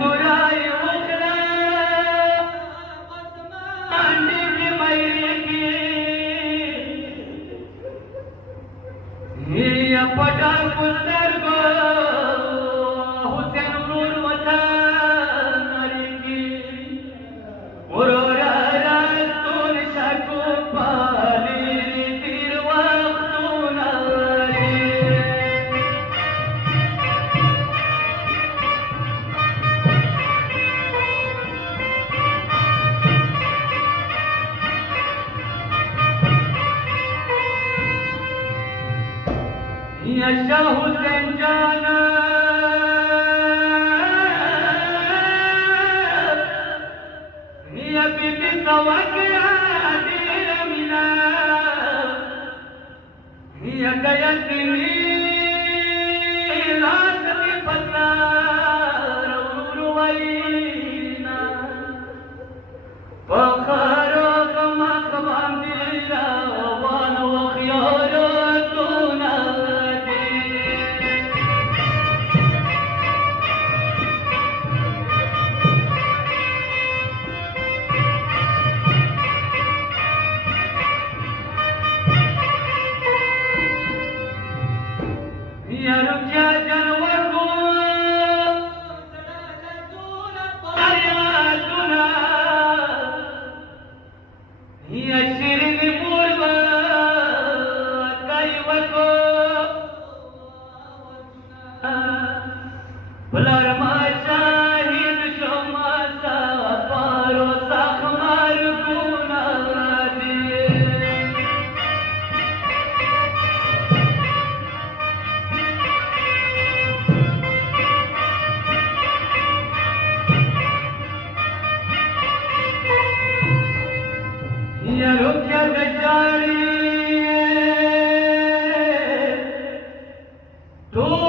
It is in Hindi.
तुराई उखरा आंडी की मैकी ये पटार पुस्तर को हुसैन नूर वतन की मुरोरा रास्तून शको पाली तीर वक्तून या शाह हुसैन जाना या बीबी सवकिया दिल मिला या गया तिमी लात में पता रुवाईना फखरो कमा कबांदीरा वान वखियारा या रुकिया जानवर को दुना या शिरीन पूर्व कैवको बुलार शाहिद शोमासा पारो साखमार गुना या रुकिया गजारी तो